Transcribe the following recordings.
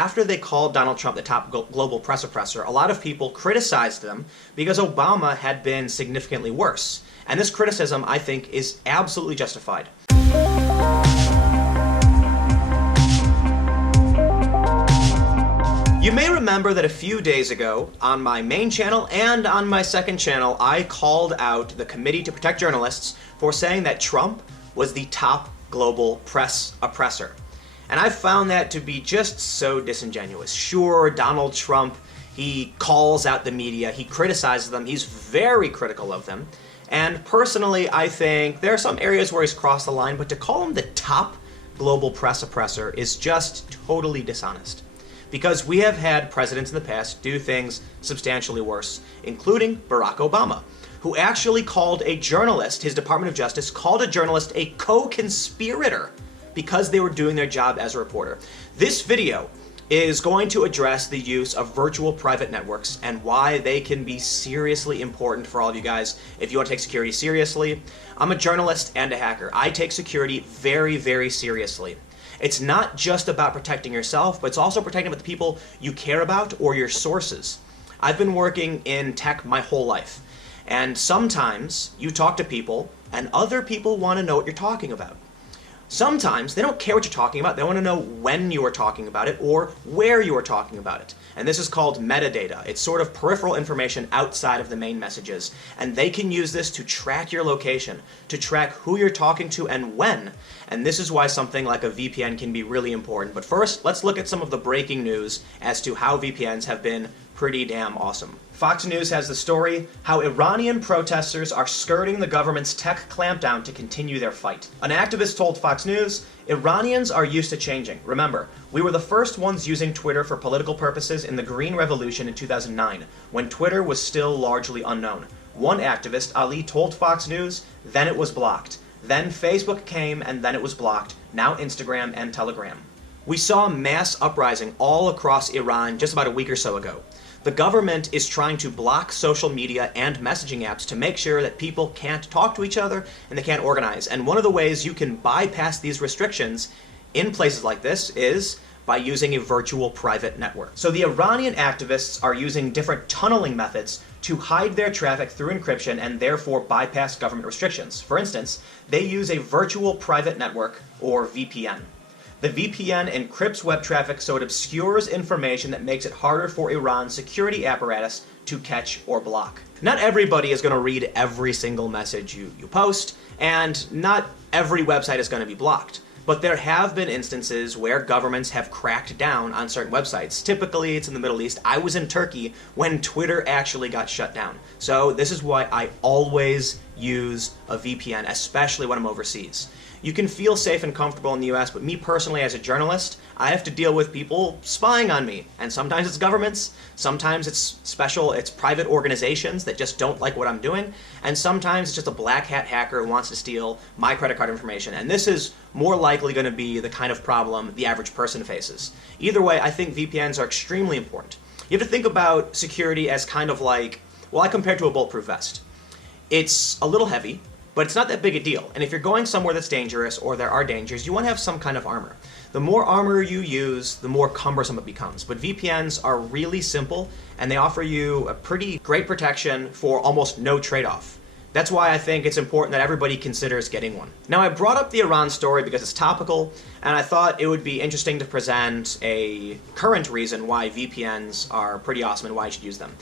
after they called Donald Trump the top global press oppressor, a lot of people criticized them because Obama had been significantly worse. And this criticism, I think, is absolutely justified. You may remember that a few days ago, on my main channel and on my second channel, I called out the Committee to Protect Journalists for saying that Trump was the top global press oppressor. And I've found that to be just so disingenuous. Sure, Donald Trump, he calls out the media, he criticizes them, he's very critical of them. And personally, I think there are some areas where he's crossed the line, but to call him the top global press oppressor is just totally dishonest. Because we have had presidents in the past do things substantially worse, including Barack Obama, who actually called a journalist, his Department of Justice, called a journalist a co-conspirator because they were doing their job as a reporter. This video is going to address the use of virtual private networks and why they can be seriously important for all of you guys if you want to take security seriously. I'm a journalist and a hacker. I take security very, very seriously. It's not just about protecting yourself, but it's also protecting the people you care about or your sources. I've been working in tech my whole life, and sometimes you talk to people and other people want to know what you're talking about. Sometimes they don't care what you're talking about, they want to know when you are talking about it or where you are talking about it. And this is called metadata. It's sort of peripheral information outside of the main messages. And they can use this to track your location, to track who you're talking to and when. And this is why something like a VPN can be really important. But first, let's look at some of the breaking news as to how VPNs have been pretty damn awesome. Fox News has the story, how Iranian protesters are skirting the government's tech clampdown to continue their fight. An activist told Fox News, Iranians are used to changing. Remember, we were the first ones using Twitter for political purposes in the Green Revolution in 2009, when Twitter was still largely unknown. One activist, Ali, told Fox News, then it was blocked. Then Facebook came, and then it was blocked. Now Instagram and Telegram. We saw a mass uprising all across Iran just about a week or so ago. The government is trying to block social media and messaging apps to make sure that people can't talk to each other and they can't organize. And one of the ways you can bypass these restrictions in places like this is by using a virtual private network. So the Iranian activists are using different tunneling methods to hide their traffic through encryption and therefore bypass government restrictions. For instance, they use a virtual private network, or VPN. The VPN encrypts web traffic so it obscures information that makes it harder for Iran's security apparatus to catch or block. Not everybody is going to read every single message you post, and not every website is going to be blocked. But there have been instances where governments have cracked down on certain websites. Typically, it's in the Middle East. I was in Turkey when Twitter actually got shut down. So this is why I always use a VPN, especially when I'm overseas. You can feel safe and comfortable in the US, but me personally as a journalist, I have to deal with people spying on me. And sometimes it's governments, sometimes it's private organizations that just don't like what I'm doing, and sometimes it's just a black hat hacker who wants to steal my credit card information. And this is more likely going to be the kind of problem the average person faces. Either way, I think VPNs are extremely important. You have to think about security as kind of like, well, I compare it to a bulletproof vest. It's a little heavy, but it's not that big a deal. And if you're going somewhere that's dangerous or there are dangers, you want to have some kind of armor. The more armor you use, the more cumbersome it becomes. But VPNs are really simple, and they offer you a pretty great protection for almost no trade-off. That's why I think it's important that everybody considers getting one. Now, I brought up the Iran story because it's topical, and I thought it would be interesting to present a current reason why VPNs are pretty awesome and why you should use them.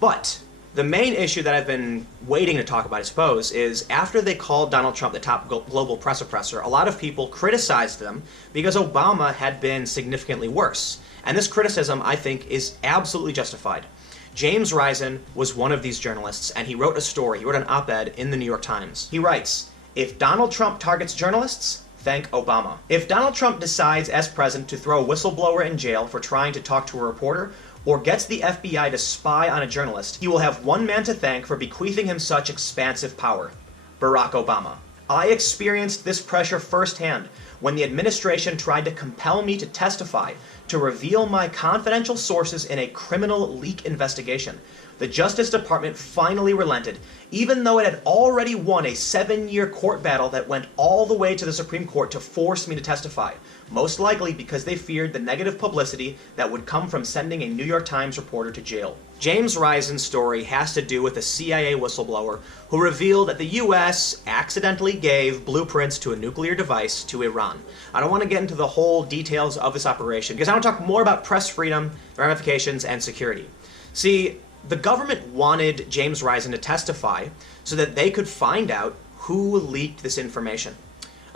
But the main issue that I've been waiting to talk about, I suppose, is after they called Donald Trump the top global press oppressor, a lot of people criticized them because Obama had been significantly worse. And this criticism, I think, is absolutely justified. James Risen was one of these journalists, and he wrote a story, he wrote an op-ed in the New York Times. He writes, "If Donald Trump targets journalists, thank Obama. If Donald Trump decides as president to throw a whistleblower in jail for trying to talk to a reporter, or gets the FBI to spy on a journalist, he will have one man to thank for bequeathing him such expansive power: Barack Obama. I experienced this pressure firsthand when the administration tried to compel me to testify to reveal my confidential sources in a criminal leak investigation. The Justice Department finally relented, even though it had already won a 7-year court battle that went all the way to the Supreme Court to force me to testify, most likely because they feared the negative publicity that would come from sending a New York Times reporter to jail. James Risen's story has to do with a CIA whistleblower who revealed that the US accidentally gave blueprints to a nuclear device to Iran. I don't want to get into the whole details of this operation because I want to talk more about press freedom, ramifications, and security. See, the government wanted James Risen to testify so that they could find out who leaked this information.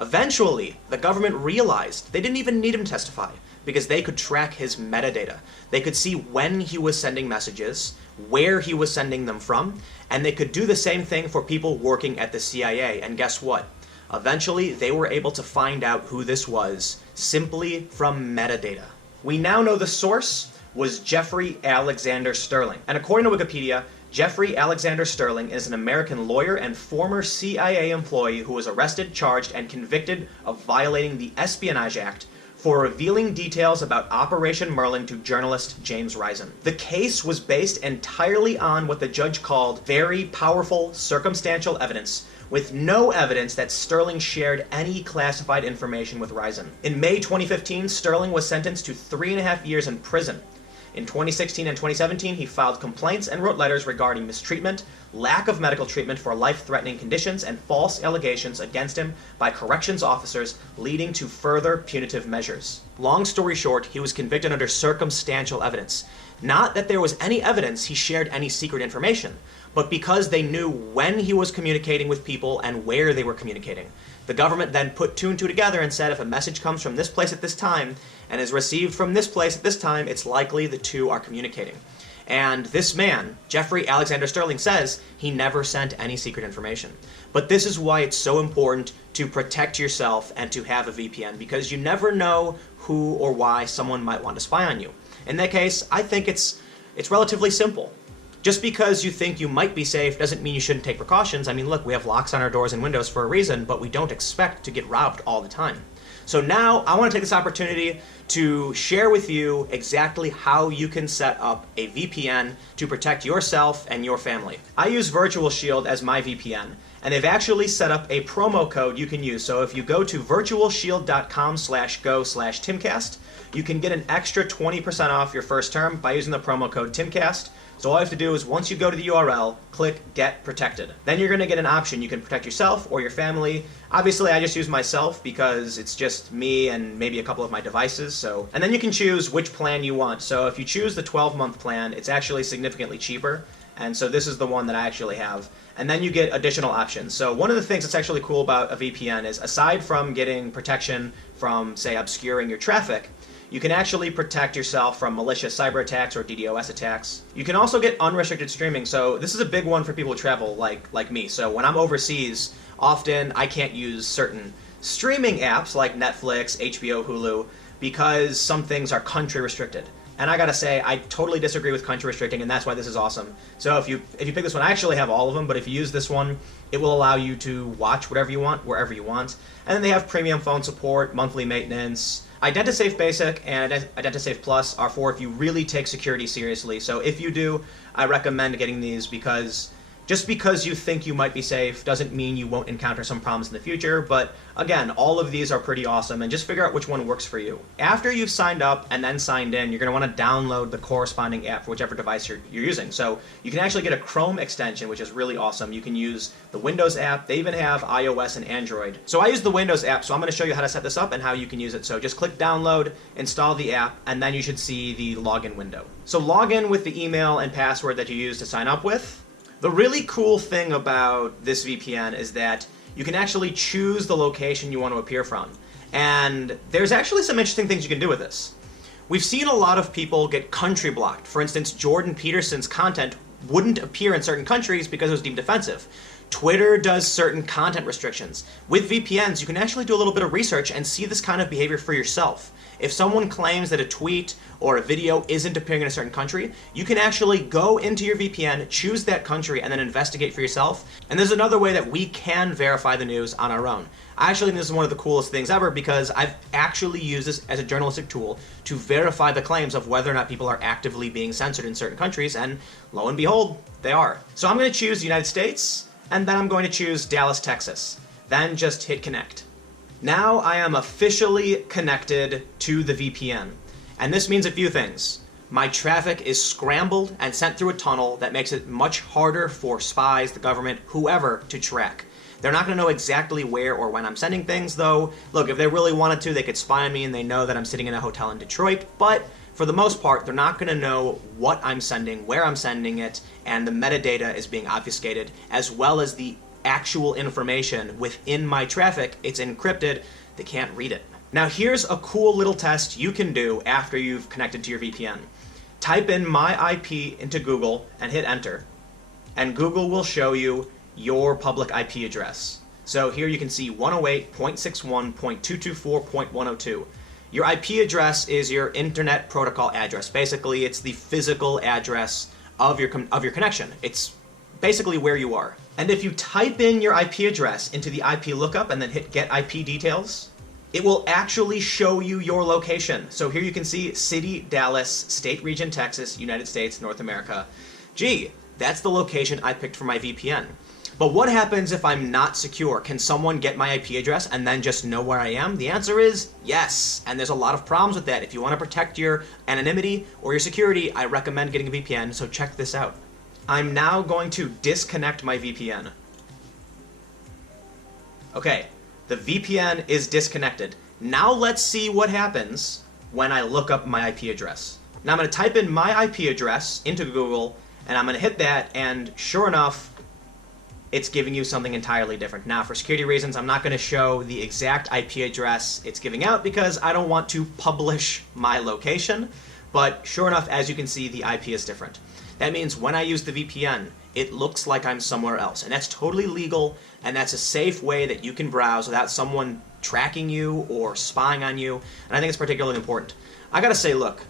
Eventually, the government realized they didn't even need him to testify because they could track his metadata. They could see when he was sending messages, where he was sending them from, and they could do the same thing for people working at the CIA. And guess what? Eventually, they were able to find out who this was simply from metadata. We now know the source was Jeffrey Alexander Sterling. And according to Wikipedia, Jeffrey Alexander Sterling is an American lawyer and former CIA employee who was arrested, charged, and convicted of violating the Espionage Act for revealing details about Operation Merlin to journalist James Risen. The case was based entirely on what the judge called very powerful circumstantial evidence, with no evidence that Sterling shared any classified information with Risen. In May 2015, Sterling was sentenced to 3.5 years in prison. In 2016 and 2017, he filed complaints and wrote letters regarding mistreatment, lack of medical treatment for life-threatening conditions, and false allegations against him by corrections officers, leading to further punitive measures. Long story short, he was convicted under circumstantial evidence. Not that there was any evidence he shared any secret information, but because they knew when he was communicating with people and where they were communicating. The government then put two and two together and said if a message comes from this place at this time and is received from this place at this time, it's likely the two are communicating. And this man, Jeffrey Alexander Sterling, says he never sent any secret information. But this is why it's so important to protect yourself and to have a VPN, because you never know who or why someone might want to spy on you. In that case, I think it's relatively simple. Just because you think you might be safe doesn't mean you shouldn't take precautions. I mean, look, we have locks on our doors and windows for a reason, but we don't expect to get robbed all the time. So now I want to take this opportunity to share with you exactly how you can set up a VPN to protect yourself and your family. I use VirtualShield as my VPN, and they've actually set up a promo code you can use. So if you go to virtualshield.com/go/Timcast, you can get an extra 20% off your first term by using the promo code Timcast. So all you have to do is once you go to the URL, click Get Protected. Then you're going to get an option. You can protect yourself or your family. Obviously, I just use myself because it's just me and maybe a couple of my devices. And then you can choose which plan you want. So if you choose the 12-month plan, it's actually significantly cheaper. And so this is the one that I actually have. And then you get additional options. So one of the things that's actually cool about a VPN is aside from getting protection from, say, obscuring your traffic, you can actually protect yourself from malicious cyber attacks or DDoS attacks. You can also get unrestricted streaming. So this is a big one for people who travel like me. So when I'm overseas, often I can't use certain streaming apps like Netflix, HBO, Hulu, because some things are country restricted. And I gotta say, I totally disagree with country restricting, and that's why this is awesome. So if you pick this one, I actually have all of them, but if you use this one, it will allow you to watch whatever you want, wherever you want. And then they have premium phone support, monthly maintenance. IdentiSafe Basic and IdentiSafe Plus are for if you really take security seriously. So if you do, I recommend getting these because just because you think you might be safe doesn't mean you won't encounter some problems in the future. But again, all of these are pretty awesome, and just figure out which one works for you. After you've signed up and then signed in, you're going to want to download the corresponding app for whichever device you're using. So you can actually get a Chrome extension, which is really awesome. You can use the Windows app. They even have iOS and Android. So I use the Windows app, so I'm going to show you how to set this up and how you can use it. So just click download, install the app, and then you should see the login window. So log in with the email and password that you used to sign up with. The really cool thing about this VPN is that you can actually choose the location you want to appear from. And there's actually some interesting things you can do with this. We've seen a lot of people get country blocked. For instance, Jordan Peterson's content wouldn't appear in certain countries because it was deemed offensive. Twitter does certain content restrictions. With VPNs, you can actually do a little bit of research and see this kind of behavior for yourself. If someone claims that a tweet or a video isn't appearing in a certain country, you can actually go into your VPN, choose that country, and then investigate for yourself. And there's another way that we can verify the news on our own. I actually think this is one of the coolest things ever because I've actually used this as a journalistic tool to verify the claims of whether or not people are actively being censored in certain countries, and lo and behold, they are. So I'm going to choose the United States, and then I'm going to choose Dallas, Texas. Then just hit connect. Now I am officially connected to the VPN. And this means a few things. My traffic is scrambled and sent through a tunnel that makes it much harder for spies, the government, whoever, to track. They're not going to know exactly where or when I'm sending things, though. Look, if they really wanted to, they could spy on me and they know that I'm sitting in a hotel in Detroit. But for the most part, they're not going to know what I'm sending, where I'm sending it, and the metadata is being obfuscated, as well as the actual information within my traffic. It's encrypted. They can't read it. Now here's a cool little test you can do after you've connected to your VPN. Type in my IP into Google and hit enter, and Google will show you your public IP address. So here you can see 108.61.224.102. Your IP address is your internet protocol address. Basically, it's the physical address of your connection. It's basically where you are. And if you type in your IP address into the IP lookup and then hit get IP details, it will actually show you your location. So here you can see city, Dallas, state, region, Texas, United States, North America. Gee, that's the location I picked for my VPN. But what happens if I'm not secure? Can someone get my IP address and then just know where I am? The answer is yes, and there's a lot of problems with that. If you want to protect your anonymity or your security, I recommend getting a VPN, so check this out. I'm now going to disconnect my VPN. Okay, the VPN is disconnected. Now let's see what happens when I look up my IP address. Now I'm going to type in my IP address into Google, and I'm going to hit that, and sure enough, it's giving you something entirely different. Now, for security reasons, I'm not going to show the exact IP address it's giving out because I don't want to publish my location, but sure enough, as you can see, the IP is different. That means when I use the VPN, it looks like I'm somewhere else, and that's totally legal, and that's a safe way that you can browse without someone tracking you or spying on you, and I think it's particularly important. I gotta say, look,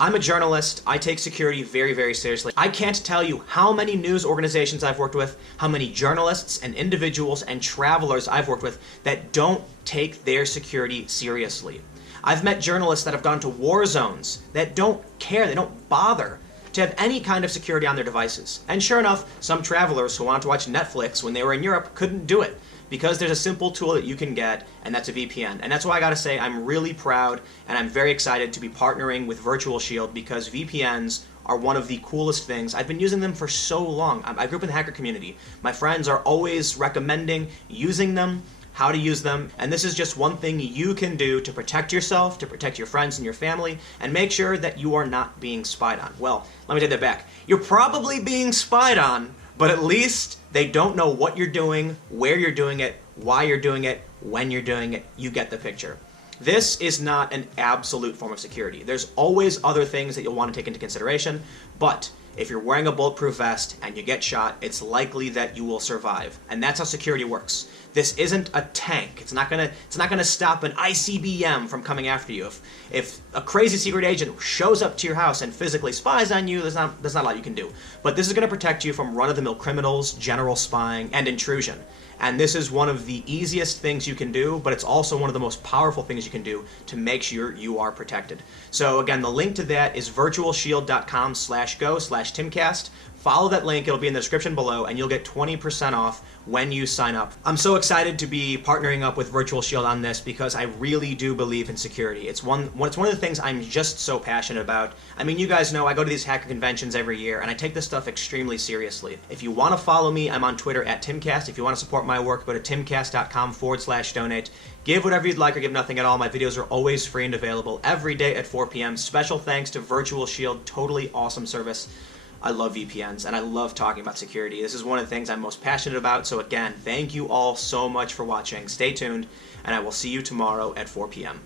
I'm a journalist. I take security very, very seriously. I can't tell you how many news organizations I've worked with, how many journalists and individuals and travelers I've worked with that don't take their security seriously. I've met journalists that have gone to war zones that don't care, they don't bother to have any kind of security on their devices. And sure enough, some travelers who wanted to watch Netflix when they were in Europe couldn't do it because there's a simple tool that you can get, and that's a VPN. And that's why I gotta say I'm really proud and I'm very excited to be partnering with VirtualShield because VPNs are one of the coolest things. I've been using them for so long. I grew up in the hacker community. My friends are always recommending using them, how to use them, and this is just one thing you can do to protect yourself, to protect your friends and your family, and make sure that you are not being spied on. Well, let me take that back. You're probably being spied on, but at least they don't know what you're doing, where you're doing it, why you're doing it, when you're doing it. You get the picture. This is not an absolute form of security. There's always other things that you'll want to take into consideration, but if you're wearing a bulletproof vest and you get shot, it's likely that you will survive. And that's how security works. This isn't a tank. It's not gonna stop an ICBM from coming after you. If a crazy secret agent shows up to your house and physically spies on you, there's not a lot you can do. But this is gonna protect you from run-of-the-mill criminals, general spying, and intrusion. And this is one of the easiest things you can do, but it's also one of the most powerful things you can do to make sure you are protected. So again, the link to that is virtualshield.com/go/timcast. Follow that link, it'll be in the description below, and you'll get 20% off when you sign up. I'm so excited to be partnering up with VirtualShield on this because I really do believe in security. It's one of the things I'm just so passionate about. I mean, you guys know I go to these hacker conventions every year, and I take this stuff extremely seriously. If you want to follow me, I'm on Twitter @Timcast. If you want to support my work, go to timcast.com/donate. Give whatever you'd like or give nothing at all. My videos are always free and available every day at 4 p.m. Special thanks to VirtualShield, totally awesome service. I love VPNs, and I love talking about security. This is one of the things I'm most passionate about, so again, thank you all so much for watching. Stay tuned, and I will see you tomorrow at 4 p.m.